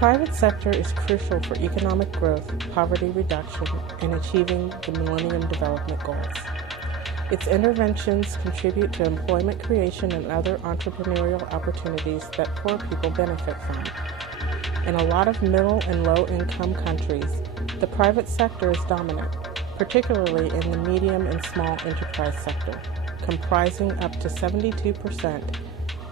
private sector is crucial for economic growth, poverty reduction, and achieving the Millennium Development Goals. Its interventions contribute to employment creation and other entrepreneurial opportunities that poor people benefit from. In a lot of middle and low-income countries, the private sector is dominant, particularly in the medium and small enterprise sector, comprising up to 72%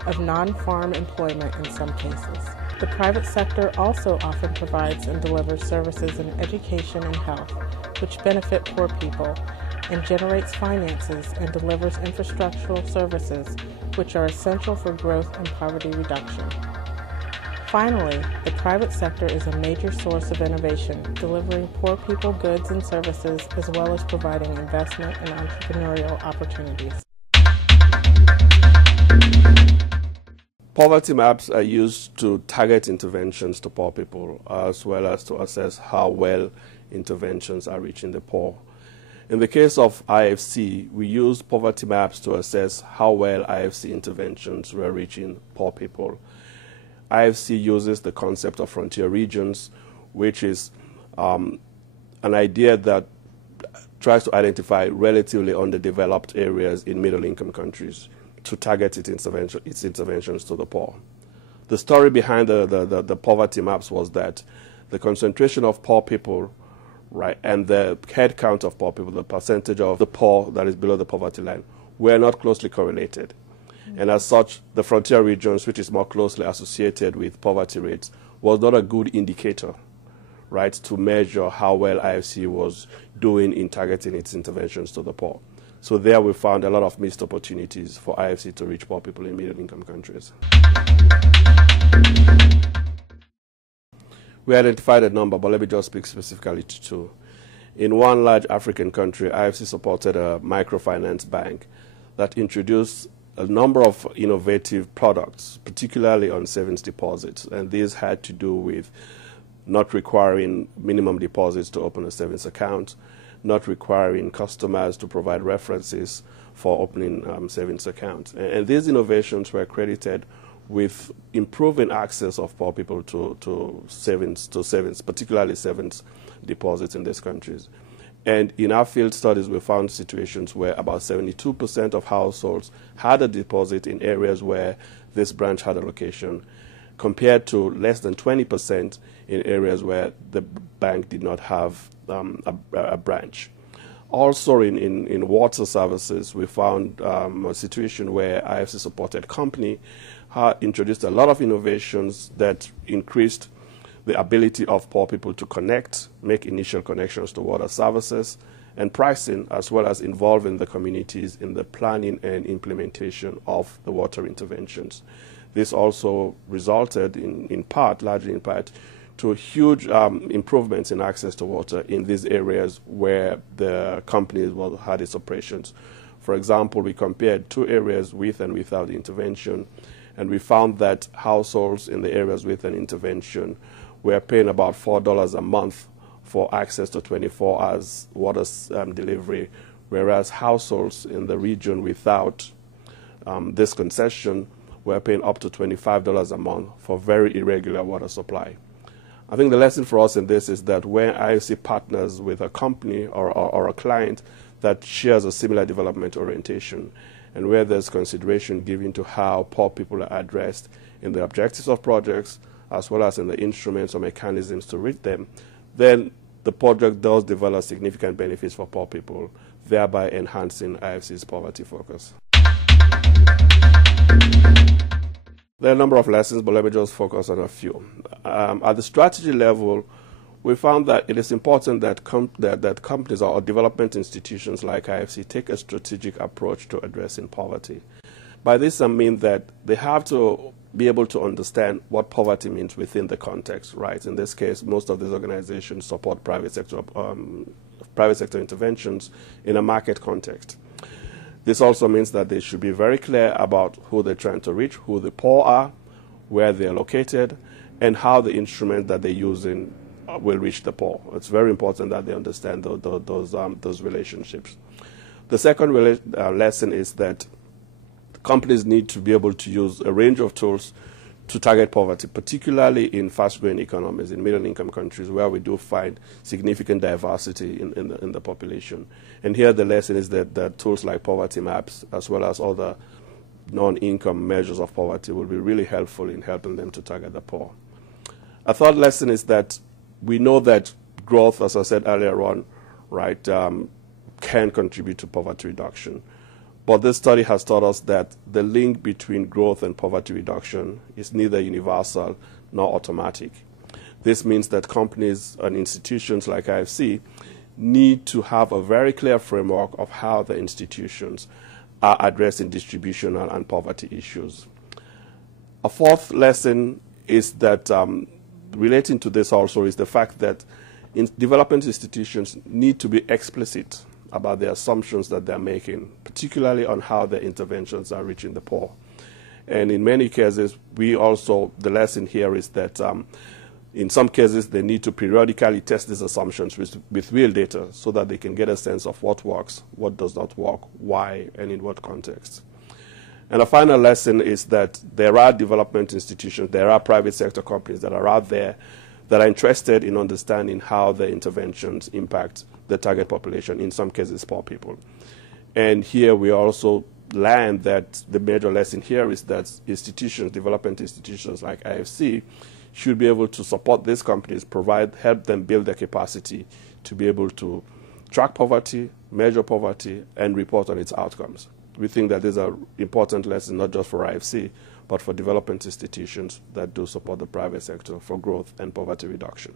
of non-farm employment in some cases. The private sector also often provides and delivers services in education and health, which benefit poor people, and generates finances and delivers infrastructural services, which are essential for growth and poverty reduction. Finally, the private sector is a major source of innovation, delivering poor people goods and services, as well as providing investment and entrepreneurial opportunities. Poverty maps are used to target interventions to poor people, as well as to assess how well interventions are reaching the poor. In the case of IFC, we used poverty maps to assess how well IFC interventions were reaching poor people. IFC uses the concept of frontier regions, which is an idea that tries to identify relatively underdeveloped areas in middle-income countries to target its interventions to the poor. The story behind the poverty maps was that the concentration of poor people, right, and the head count of poor people, the percentage of the poor that is below the poverty line, were not closely correlated. And as such, the frontier regions, which is more closely associated with poverty rates, was not a good indicator, right, to measure how well IFC was doing in targeting its interventions to the poor. So there we found a lot of missed opportunities for IFC to reach poor people in middle-income countries. We identified a number, but let me just speak specifically to two. In one large African country, IFC supported a microfinance bank that introduced a number of innovative products, particularly on savings deposits, and these had to do with not requiring minimum deposits to open a savings account, not requiring customers to provide references for opening savings accounts. And these innovations were credited with improving access of poor people to savings, particularly savings deposits in these countries. And in our field studies, we found situations where about 72% of households had a deposit in areas where this branch had a location, compared to less than 20% in areas where the bank did not have a branch. Also, in water services, we found a situation where IFC-supported company introduced a lot of innovations that increased the ability of poor people to connect, make initial connections to water services and pricing, as well as involving the communities in the planning and implementation of the water interventions. This also resulted largely in part, to huge improvements in access to water in these areas where the companies had its operations. For example, we compared two areas with and without the intervention, and we found that households in the areas with an intervention were paying about $4 a month for access to 24 hours water delivery, whereas households in the region without this concession were paying up to $25 a month for very irregular water supply. I think the lesson for us in this is that when IFC partners with a company or a client that shares a similar development orientation, and where there's consideration given to how poor people are addressed in the objectives of projects, as well as in the instruments or mechanisms to reach them, then the project does develop significant benefits for poor people, thereby enhancing IFC's poverty focus. There are a number of lessons, but let me just focus on a few. At the strategy level, we found that it is important that companies or development institutions like IFC take a strategic approach to addressing poverty. By this I mean that they have to be able to understand what poverty means within the context, right? In this case, most of these organizations support private sector interventions in a market context. This also means that they should be very clear about who they're trying to reach, who the poor are, where they're located, and how the instrument that they're using will reach the poor. It's very important that they understand those relationships. The second lesson is that companies need to be able to use a range of tools to target poverty, particularly in fast-growing economies, in middle-income countries, where we do find significant diversity in the population. And here the lesson is that tools like poverty maps, as well as other non-income measures of poverty, will be really helpful in helping them to target the poor. A third lesson is that we know that growth, as I said earlier on, right, can contribute to poverty reduction. But this study has taught us that the link between growth and poverty reduction is neither universal nor automatic. This means that companies and institutions like IFC need to have a very clear framework of how the institutions are addressing distributional and poverty issues. A fourth lesson is that relating to this also is the fact that development institutions need to be explicit about the assumptions that they're making, particularly on how their interventions are reaching the poor. And in many cases, the lesson here is that in some cases, they need to periodically test these assumptions with real data so that they can get a sense of what works, what does not work, why, and in what context. And a final lesson is that there are development institutions, there are private sector companies that are out there that are interested in understanding how the interventions impact the target population, in some cases poor people. And here we also learn that the major lesson here is that institutions, development institutions like IFC, should be able to support these companies, help them build their capacity to be able to track poverty, measure poverty, and report on its outcomes. We think that these are important lessons not just for IFC, but for development institutions that do support the private sector for growth and poverty reduction.